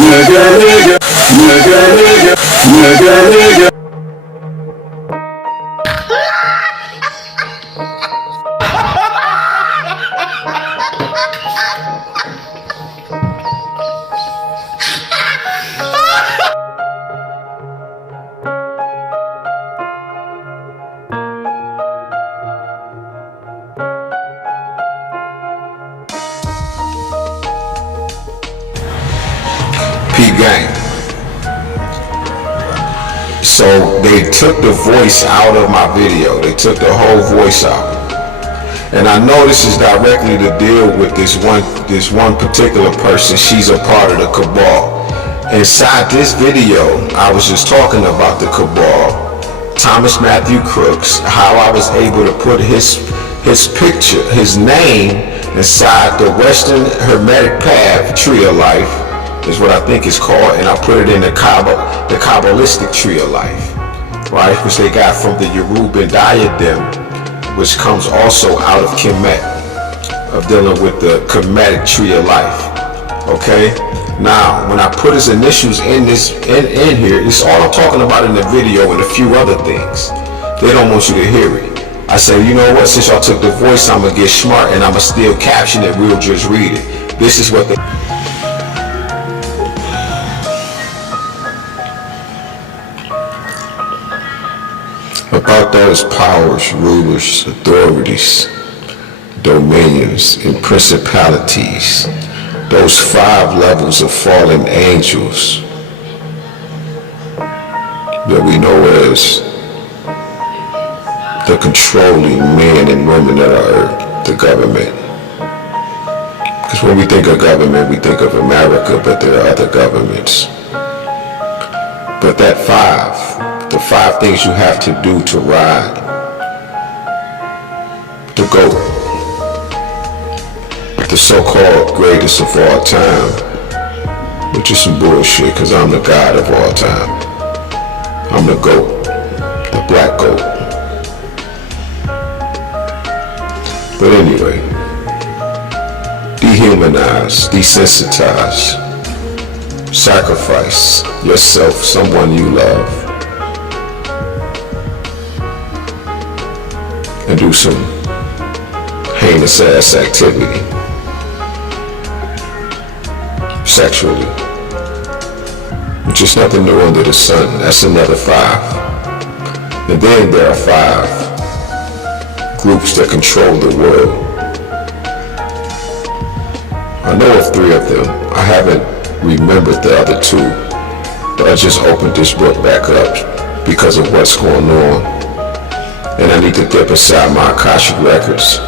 nigga, nigga, nigga, nigga, nigga, nigga. Gang. So they took the voice out of my video. They took the whole voice out. And I know this is directly to deal with this one particular person. She's a part of the cabal. Inside this video, I was just talking about the cabal, Thomas Matthew Crooks, how I was able to put his picture, his name inside the Western Hermetic Path Tree of Life, is what I think it's called, and I put it in the Kabbalistic Tree of Life, right, which they got from the Yoruban diadem, which comes also out of Kemet, of dealing with the Kemetic Tree of Life. Okay, now when I put his initials in here, it's all I'm talking about in the video and a few other things. They don't want you to hear it. I say, you know what, since y'all took the voice, I'm gonna get smart and I'm gonna still caption it, we'll just read it. This is what they about those powers, rulers, authorities, dominions, and principalities, those 5 levels of fallen angels that we know as the controlling men and women of the earth, the government. Because when we think of government, we think of America, but there are other governments. But that 5, the 5 things you have to do to ride the GOAT, the so-called greatest of all time, which is some bullshit, because I'm the God of all time. I'm the GOAT, the black GOAT. But anyway, dehumanize, desensitize, sacrifice yourself, someone you love, and do some heinous ass activity sexually, which is nothing new under the sun. That's another 5. And then there are 5 groups that control the world. I know of 3 of them. I haven't remembered the other 2, but I just opened this book back up because of what's going on. And I need to dip inside my Akashic records.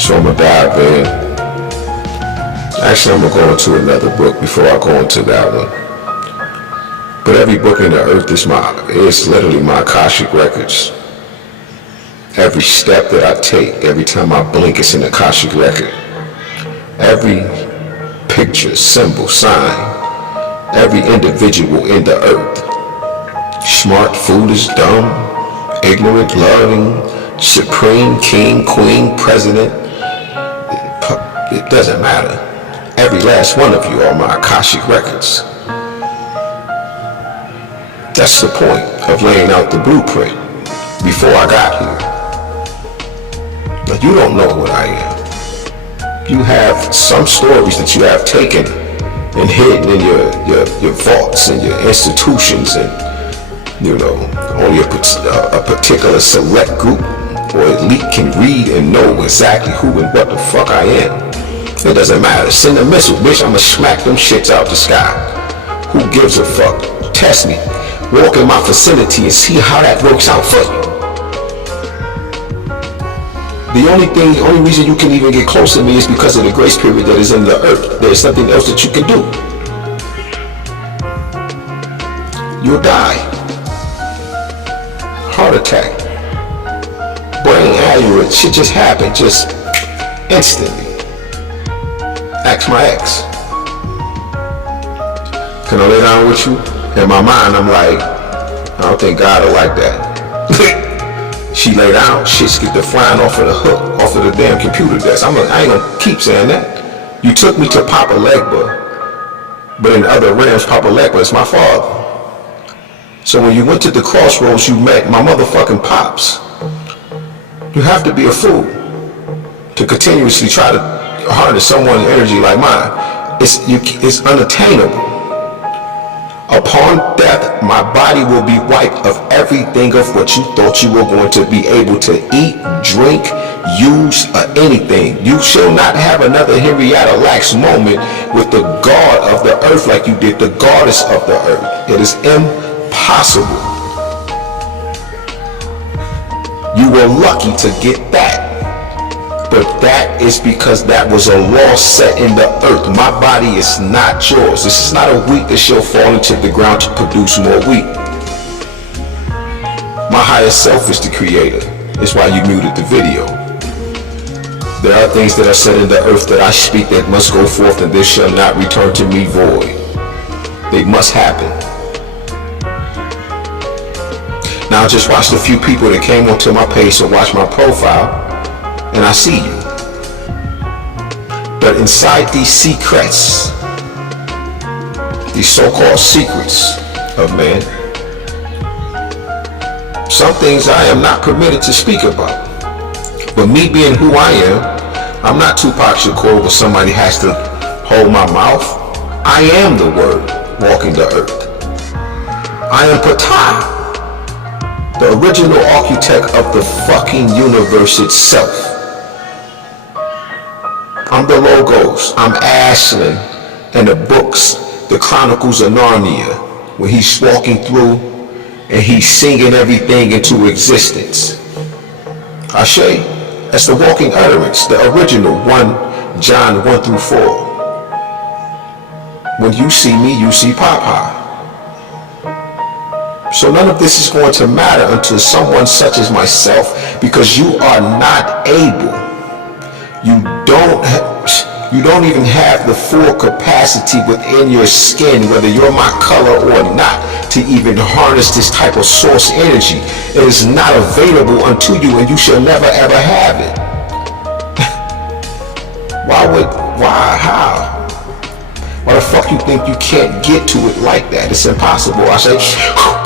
So I'm gonna dive in. Actually, I'm gonna go into another book before I go into that one. But every book in the earth is literally my Akashic records. Every step that I take, every time I blink, it's an Akashic record. Every picture, symbol, sign, every individual in the earth. Smart, foolish, dumb, ignorant, loving, supreme, king, queen, president, it doesn't matter. Every last one of you are my Akashic records. That's the point of laying out the blueprint before I got here. But you don't know what I am. You have some stories that you have taken and hidden in your vaults and your institutions, and only a particular select group or elite can read and know exactly who and what the fuck I am. It doesn't matter. Send a missile, bitch. I'ma smack them shits out the sky. Who gives a fuck? Test me. Walk in my vicinity and see how that works out for you. The only reason you can even get close to me is because of the grace period that is in the earth. There's nothing else that you can do. You'll die. Heart attack. Brain aneurysm. Shit just happened. Just instantly. Ask my ex. Can I lay down with you? In my mind, I'm like, I don't think God will like that. She lay down, shits get the flying off of the hook, off of the damn computer desk. I ain't gonna keep saying that. You took me to Papa Legba But in other realms, Papa Lekba is my father. So when you went to the crossroads, you met my motherfucking pops. You have to be a fool to continuously try to harness someone's energy like mine. It's unattainable. Upon death, my body will be wiped of everything of what you thought you were going to be able to eat, drink, use, or anything. You shall not have another Henrietta Lacks moment with the god of the earth like you did the goddess of the earth. It is impossible. You were lucky to get that. But that is because that was a law set in the earth. My body is not yours. This is not a wheat that shall fall into the ground to produce more wheat. My higher self is the creator. That's why you muted the video. There are things that are said in the earth that I speak that must go forth, and this shall not return to me void. They must happen. Now just watch the few people that came onto my page to watch my profile, and I see you. But inside these secrets, these so-called secrets of man, some things I am not permitted to speak about. But me being who I am, I'm not Tupac Shakur where somebody has to hold my mouth. I am the word walking the earth. I am Ptah, the original architect of the fucking universe itself. I'm the Logos. I'm Aslan and the books, the Chronicles of Narnia, when he's walking through and he's singing everything into existence. Ashe, that's the walking utterance, the original 1 John 1 through 4. When you see me, you see Papa. So none of this is going to matter until someone such as myself, because you are not able. You don't even have the full capacity within your skin, whether you're my color or not, to even harness this type of source energy. It is not available unto you, and you shall never ever have it. How? Why the fuck you think you can't get to it like that? It's impossible. I say, huh?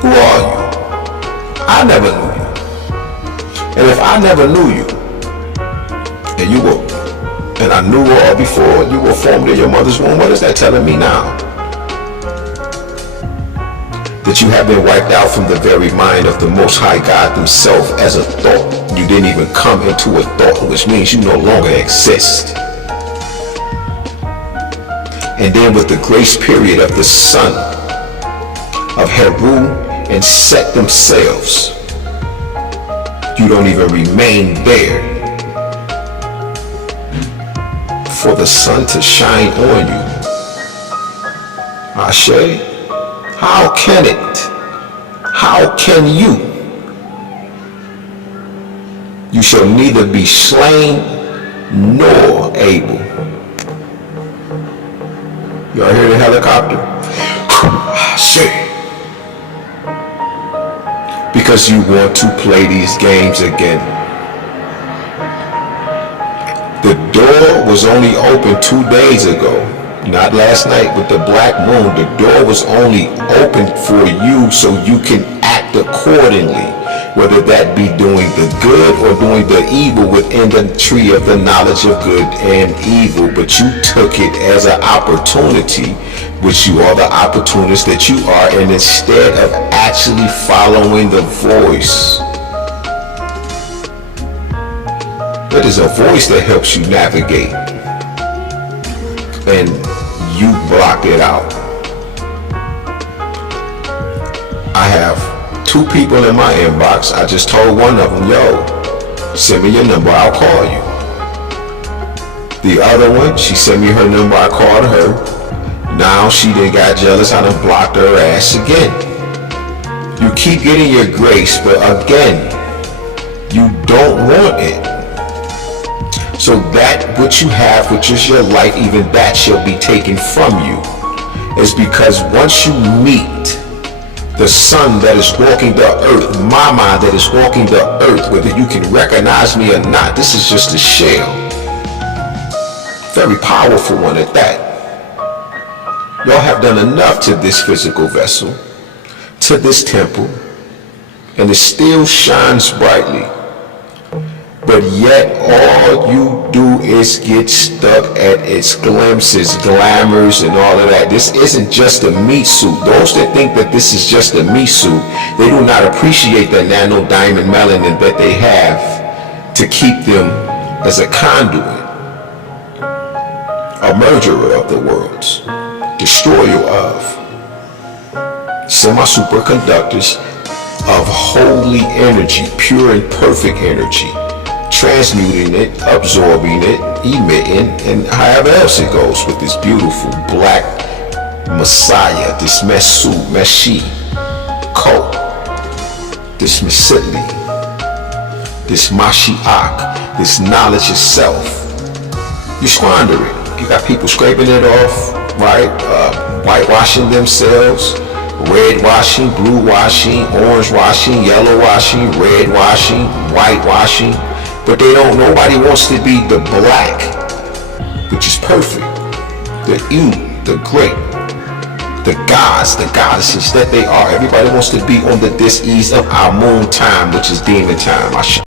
Who are you? I never knew you. And if I never knew you, and I knew all before you were formed in your mother's womb, what is that telling me now? That you have been wiped out from the very mind of the Most High God Himself as a thought. You didn't even come into a thought, which means you no longer exist. And then with the grace period of the sun of Heru and Set themselves, you don't even remain there for the sun to shine on you. Ashe, how can it? How can you? You shall neither be slain nor able. Y'all hear the helicopter? Ashe. Because you want to play these games again. The door was only open 2 days ago, not last night with the black moon. The door was only open for you so you can act accordingly, whether that be doing the good or doing the evil within the tree of the knowledge of good and evil. But you took it as an opportunity, which you are the opportunist that you are, and instead of actually following the voice, it is a voice that helps you navigate, and you blocked it out. I have 2 people in my inbox. I just told one of them, yo, send me your number, I'll call you. The other one, she sent me her number, I called her. Now she done got jealous, I done blocked her ass again. You keep getting your grace, but again, you don't want it. So that which you have, which is your life, even that shall be taken from you. Is because once you meet the sun that is walking the earth, my mind that is walking the earth, whether you can recognize me or not. This is just a shell. Very powerful one at that. Y'all have done enough to this physical vessel, to this temple, and it still shines brightly. But yet all you do is get stuck at its glimpses, glamours, and all of that. This isn't just a meat suit. Those that think that this is just a meat suit, they do not appreciate the nano diamond melanin that they have to keep them as a conduit, a merger of the worlds, destroyer of, semi-superconductors of holy energy, pure and perfect energy, transmuting it, absorbing it, emitting, and however else it goes with this beautiful black Messiah, this Meshi, cult, this Mesitli, this Mashiach, this knowledge itself. You squander it. You got people scraping it off, right? Whitewashing themselves, red washing, blue washing, orange washing, yellow washing, red washing, white washing. But they don't, nobody wants to be the black, which is perfect, the you, the great, the gods, the goddesses that they are. Everybody wants to be on the dis-ease of our moon time, which is demon time.